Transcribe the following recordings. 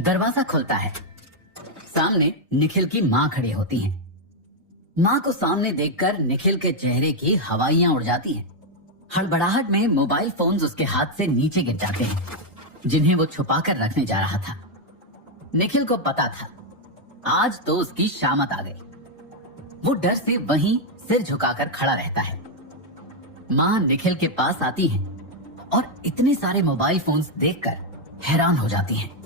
दरवाजा खुलता है। सामने निखिल की माँ खड़ी होती हैं। माँ को सामने देखकर निखिल के चेहरे की हवाइयां उड़ जाती हैं। हड़बड़ाहट में मोबाइल फोन्स उसके हाथ से नीचे गिर जाते हैं, जिन्हें वो छुपाकर रखने जा रहा था। निखिल को पता था आज तो उसकी शामत आ गई। वो डर से वहीं सिर झुकाकर खड़ा रहता है। माँ निखिल के पास आती हैं और इतने सारे मोबाइल फोन्स देखकर हैरान हो जाती हैं।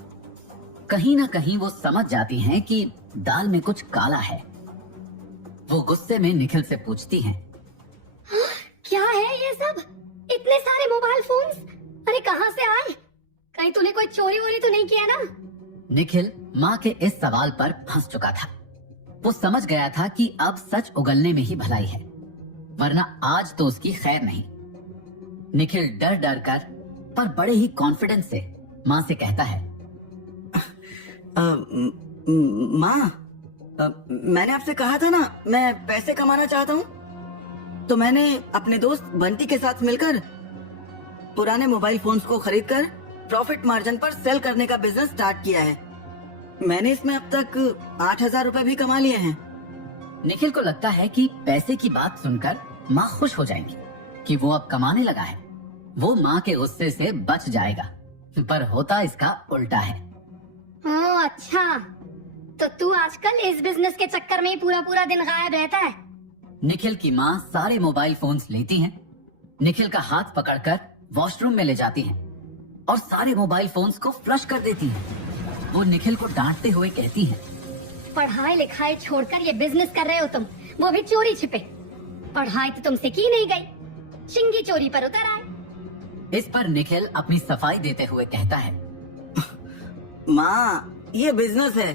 कहीं ना कहीं वो समझ जाती हैं कि दाल में कुछ काला है। वो गुस्से में निखिल से पूछती हैं, क्या है ये सब? इतने सारे मोबाइल फोन्स, अरे कहाँ से आए? कहीं तूने कोई चोरी वोरी तो नहीं किया ना? निखिल माँ के इस सवाल पर फंस चुका था। वो समझ गया था कि अब सच उगलने में ही भलाई है, वरना आज तो उसकी खैर नहीं। निखिल डर डर कर पर बड़े ही कॉन्फिडेंस से माँ से कहता है, माँ, मैंने आपसे कहा था ना मैं पैसे कमाना चाहता हूँ, तो मैंने अपने दोस्त बंटी के साथ मिलकर पुराने मोबाइल फोन्स को खरीदकर प्रॉफिट मार्जिन पर सेल करने का बिजनेस स्टार्ट किया है। मैंने इसमें अब तक 8,000 रुपए भी कमा लिए हैं। निखिल को लगता है कि पैसे की बात सुनकर माँ खुश हो जाएंगी कि वो अब कमाने लगा है। वो माँ के गुस्से से बच जाएगा, पर होता इसका उल्टा है। ओह अच्छा, तो तू आजकल इस बिजनेस के चक्कर में ही पूरा पूरा दिन गायब रहता है। निखिल की माँ सारे मोबाइल फोन्स लेती हैं, निखिल का हाथ पकड़कर वॉशरूम में ले जाती हैं और सारे मोबाइल फोन्स को फ्लश कर देती हैं। वो निखिल को डांटते हुए कहती हैं, पढ़ाई लिखाई छोड़कर ये बिजनेस कर रहे हो तुम, वो भी चोरी छिपे। पढ़ाई तो तुमसे की नहीं गई, चिंगी चोरी पर उतर आए। इस पर निखिल अपनी सफाई देते हुए कहता है, माँ, ये बिजनेस है,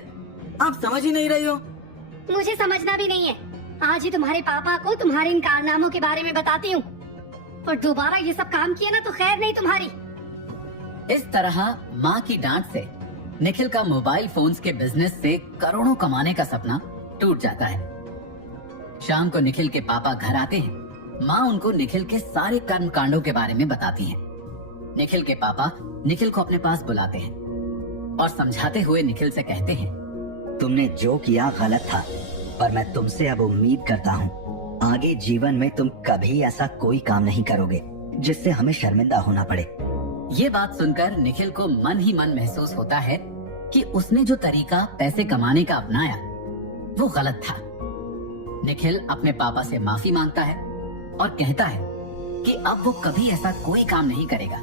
आप समझ ही नहीं रही हो। मुझे समझना भी नहीं है। आज ही तुम्हारे पापा को तुम्हारे इन कारनामों के बारे में बताती हूँ, और दोबारा ये सब काम किया ना तो खैर नहीं तुम्हारी। इस तरह माँ की डांट से निखिल का मोबाइल फोन्स के बिजनेस से करोड़ों कमाने का सपना टूट जाता है। शाम को निखिल के पापा घर आते हैं। माँ उनको निखिल के सारे कर्म कांडों के बारे में बताती हैं। निखिल के पापा निखिल को अपने पास बुलाते हैं और समझाते हुए निखिल से कहते हैं, तुमने जो किया गलत था, पर मैं तुमसे अब उम्मीद करता हूँ आगे जीवन में तुम कभी ऐसा कोई काम नहीं करोगे जिससे हमें शर्मिंदा होना पड़े। ये बात सुनकर निखिल को मन ही मन महसूस होता है कि उसने जो तरीका पैसे कमाने का अपनाया वो गलत था। निखिल अपने पापा से माफी मांगता है और कहता है कि अब वो कभी ऐसा कोई काम नहीं करेगा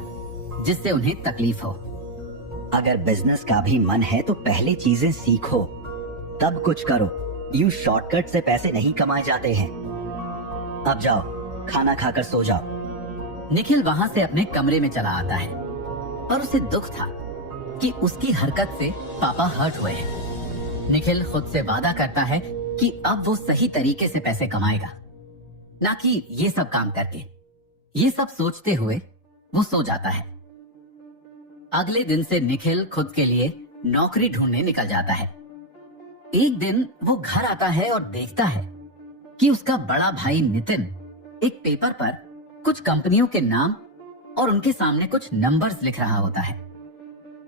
जिससे उन्हें तकलीफ हो। अगर बिजनेस का भी मन है तो पहले चीजें सीखो, तब कुछ करो। यूं शॉर्टकट से पैसे नहीं कमाए जाते हैं। अब जाओ, खाना खाकर सो जाओ। निखिल वहाँ से अपने कमरे में चला आता है, पर उसे दुख था कि उसकी हरकत से पापा हर्ट हुए हैं। निखिल खुद से वादा करता है कि अब वो सही तरीके से पैसे कमाएगा, ना कि ये सब काम करके। ये सब सोचते हुए वो सो जाता है। अगले दिन से निखिल खुद के लिए नौकरी ढूंढने निकल जाता है। एक दिन वो घर आता है और देखता है कि उसका बड़ा भाई नितिन एक पेपर पर कुछ कंपनियों के नाम और उनके सामने कुछ नंबर्स लिख रहा होता है।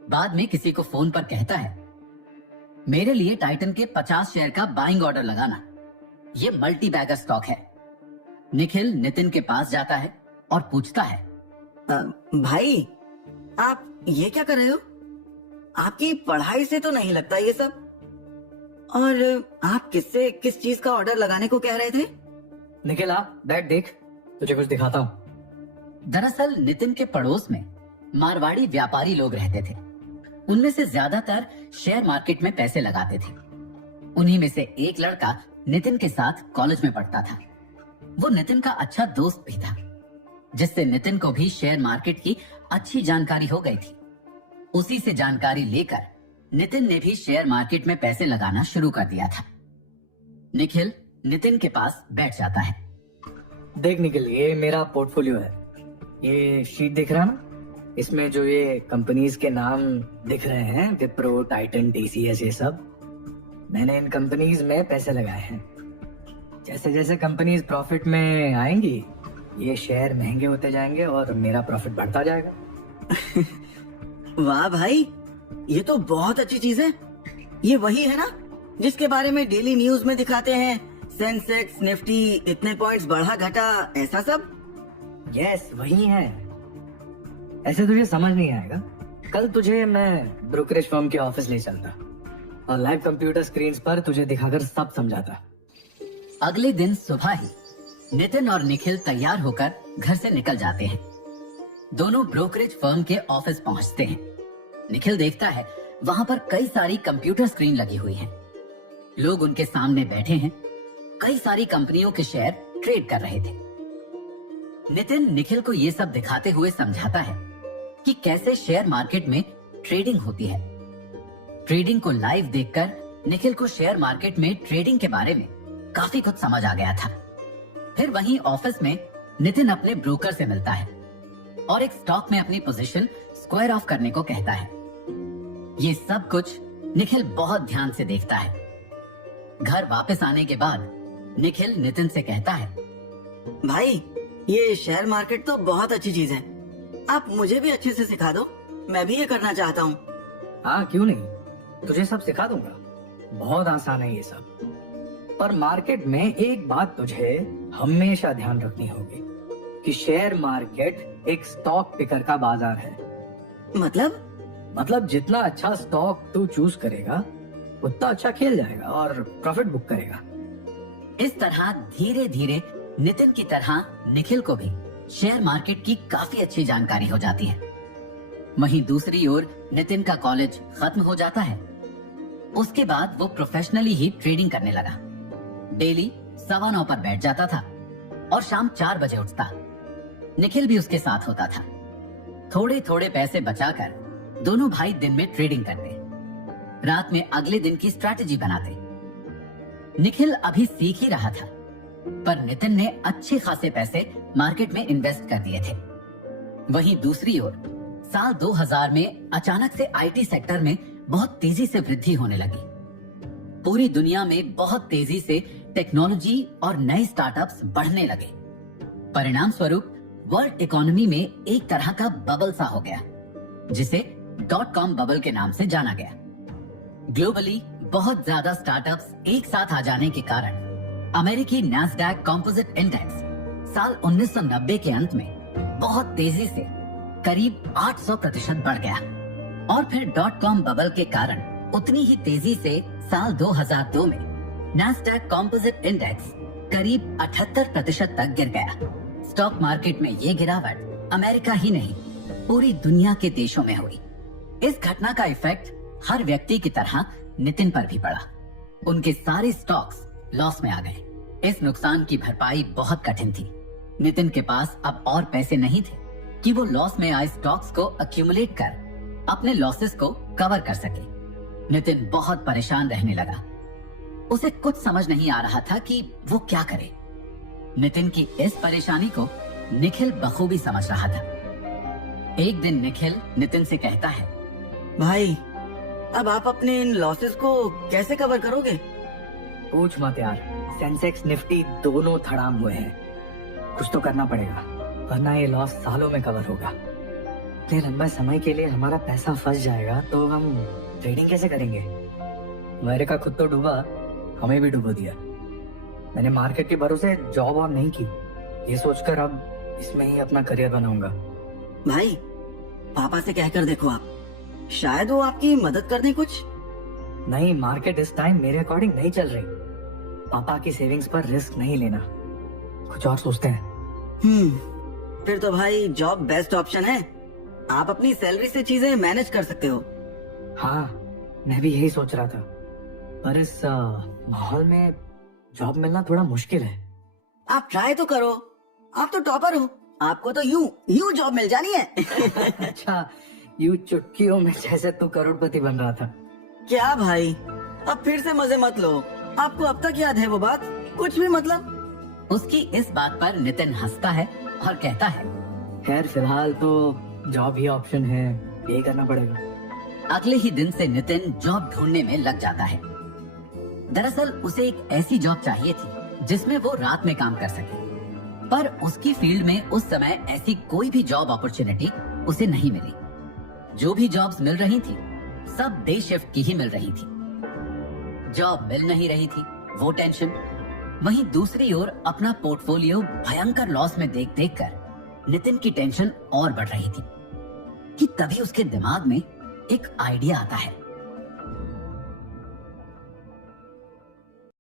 बाद में किसी को फोन पर कहता है, मेरे लिए टाइटन के 50 शेयर का बाइंग ऑर्डर लगाना, ये मल्टी बैगर स्टॉक है। निखिल नितिन के पास जाता है और पूछता है, भाई, आप ये क्या कर रहे हो? आपकी पढ़ाई से तो नहीं लगता ये सब। और आप किससे किस चीज का ऑर्डर लगाने को कह रहे थे? निखिल आ, बैठ, देख तुझे कुछ दिखाता हूँ। दरअसल नितिन के पड़ोस में मारवाड़ी व्यापारी लोग रहते थे। उनमें से ज्यादातर शेयर मार्केट में पैसे लगाते थे। उन्हीं में से एक लड़का नितिन के साथ कॉलेज में पढ़ता था। वो नितिन का अच्छा दोस्त भी था, जिससे नितिन को भी शेयर मार्केट की अच्छी जानकारी हो गई थी। उसी से जानकारी लेकर नितिन ने भी शेयर मार्केट में पैसे लगाना शुरू कर दिया था। निखिल नितिन के पास बैठ जाता है। देख निखिल, ये मेरा पोर्टफोलियो है। ये शीट दिख रहा है ना, इसमें जो ये कंपनीज के नाम दिख रहे हैं, विप्रो, टाइटन, टीसीएस, ये सब मैंने इन कंपनीज में पैसे लगाए हैं। जैसे जैसे कंपनीज प्रॉफिट में आएंगी, ये शेयर महंगे होते जाएंगे और मेरा प्रॉफिट बढ़ता जाएगा। वाह भाई, ये तो बहुत अच्छी चीज है। ये वही है ना जिसके बारे में डेली न्यूज में दिखाते हैं, सेंसेक्स निफ्टी इतने पॉइंट्स बढ़ा घटा, ऐसा सब। यस वही है। ऐसे तुझे समझ नहीं आएगा। कल तुझे मैं ब्रोकरेज फर्म के ऑफिस ले चलता और लाइव कंप्यूटर स्क्रीन पर तुझे दिखाकर सब समझाता। अगले दिन सुबह ही नितिन और निखिल तैयार होकर घर से निकल जाते हैं। दोनों ब्रोकरेज फर्म के ऑफिस पहुंचते हैं। निखिल देखता है वहां पर कई सारी कंप्यूटर स्क्रीन लगी हुई हैं। लोग उनके सामने बैठे हैं। कई सारी कंपनियों के शेयर ट्रेड कर रहे थे। नितिन निखिल को ये सब दिखाते हुए समझाता है कि कैसे शेयर मार्केट में ट्रेडिंग होती है। ट्रेडिंग को लाइव देखकर निखिल को शेयर मार्केट में ट्रेडिंग के बारे में काफी कुछ समझ आ गया था। फिर वहीं ऑफिस में नितिन अपने ब्रोकर से मिलता है और एक स्टॉक में अपनी पोजीशन स्क्वायर ऑफ करने को कहता है। ये सब कुछ निखिल बहुत ध्यान से देखता है। घर वापस आने के बाद निखिल नितिन से कहता है, भाई ये शेयर मार्केट तो बहुत अच्छी चीज है, आप मुझे भी अच्छे से सिखा दो, मैं भी ये करना चाहता हूँ। हाँ क्यों नहीं, तुझे सब सिखा दूंगा। बहुत आसान है ये सब। पर मार्केट में एक बात तुझे हमेशा ध्यान रखनी होगी कि शेयर मार्केट एक स्टॉक पिकर का बाजार है। मतलब जितना अच्छा स्टॉक तू चूज करेगा उतना अच्छा खेल जाएगा और प्रॉफिट बुक करेगा। इस तरह धीरे धीरे नितिन की तरह निखिल को भी शेयर मार्केट की काफी अच्छी जानकारी हो जाती है। वहीं दूसरी ओर नितिन का कॉलेज खत्म हो जाता है। उसके बाद वो प्रोफेशनली ही ट्रेडिंग करने लगा। डेली 9:15 पर बैठ जाता था और शाम 4 बजे उठता। निखिल भी उसके साथ होता था। थोड़े थोड़े पैसे बचाकर दोनों भाई दिन में ट्रेडिंग करते, रात में अगले दिन की स्ट्रैटेजी बनाते। निखिल अभी सीख ही रहा था, पर नितिन ने अच्छे खासे पैसे मार्केट में इन्वेस्ट कर दिए थे। वहीं दूसरी ओर साल 2000 में अचानक से आईटी सेक्टर में बहुत तेजी से वृद्धि होने लगी। पूरी दुनिया में बहुत तेजी से टेक्नोलॉजी और नए स्टार्टअप्स बढ़ने लगे। परिणाम स्वरूप वर्ल्ड इकोनॉमी में एक तरह का बबल सा हो गया, जिसे .com बबल के नाम से जाना गया। ग्लोबली बहुत ज्यादा स्टार्टअप्स एक साथ आ जाने के कारण अमेरिकी नैस्डैक कंपोजिट इंडेक्स साल 1990 के अंत में बहुत तेजी से करीब 800% बढ़ गया और फिर .com बबल के कारण उतनी ही तेजी से साल 2002 में नैस्डैक कंपोजिट इंडेक्स करीब 78% तक गिर गया। स्टॉक मार्केट में ये गिरावट अमेरिका ही नहीं पूरी दुनिया के देशों में हुई। इस घटना का इफेक्ट हर व्यक्ति की तरह नितिन पर भी पड़ा। उनके सारे स्टॉक्स लॉस में आ गए। इस नुकसान की भरपाई बहुत कठिन थी। नितिन के पास अब और पैसे नहीं थे कि वो लॉस में आए स्टॉक्स को अक्यूमुलेट कर अपने लॉसेस को कवर कर सके। नितिन बहुत परेशान रहने लगा। उसे कुछ समझ नहीं आ रहा था कि वो क्या करे। नितिन की इस परेशानी को निखिल बखूबी समझ रहा था। एक दिन निखिल नितिन से कहता है, भाई अब आप अपने इन लॉसेस को कैसे कवर करोगे? पूछ मत यार, सेंसेक्स निफ्टी दोनों थड़ाम हुए हैं। कुछ तो करना पड़ेगा, वरना ये लॉस सालों में कवर होगा। इतने लंबे समय के लिए हमारा पैसा फंस जाएगा तो हम ट्रेडिंग कैसे करेंगे? अमेरिका खुद तो डूबा, हमें भी डूबो दिया। मैंने मार्केट के भरोसे जॉब और नहीं की, ये सोचकर अब इसमें ही अपना करियर बनाऊंगा। भाई पापा से कहकर देखो, आप शायद वो आपकी मदद कर दें कुछ। नहीं, मार्केट इस टाइम मेरे अकॉर्डिंग नहीं चल रही। पापा की सेविंग्स पर रिस्क नहीं लेना, कुछ और सोचते हैं। फिर तो भाई जॉब बेस्ट ऑप्शन है। आप अपनी सैलरी से चीजें मैनेज कर सकते हो। हाँ, मैं भी यही सोच रहा था, पर इस माहौल में जॉब मिलना थोड़ा मुश्किल है। आप ट्राई तो करो, आप तो टॉपर हो, आपको तो यूं जॉब मिल जानी है। अच्छा, यूं चुटकियों में जैसे तू करोड़पति बन रहा था। क्या भाई, अब फिर से मजे मत लो। आपको अब तक याद है वो बात? कुछ भी मतलब। उसकी इस बात पर नितिन हंसता है और कहता है, खैर फिलहाल तो जॉब ही ऑप्शन है, यही करना पड़ेगा। अगले ही दिन से नितिन जॉब ढूंढने में लग जाता है। दरअसल उसे एक ऐसी जॉब चाहिए थी जिसमें वो रात में काम कर सके, पर उसकी फील्ड में उस समय ऐसी कोई भी जॉब अपॉर्चुनिटी उसे नहीं मिली। जो भी जॉब्स मिल रही थी सब डे शिफ्ट की ही मिल रही थी। जॉब मिल नहीं रही थी, वो टेंशन। वहीं दूसरी ओर अपना पोर्टफोलियो भयंकर लॉस में देख देख कर नितिन की टेंशन और बढ़ रही थी कि तभी उसके दिमाग में एक आइडिया आता है।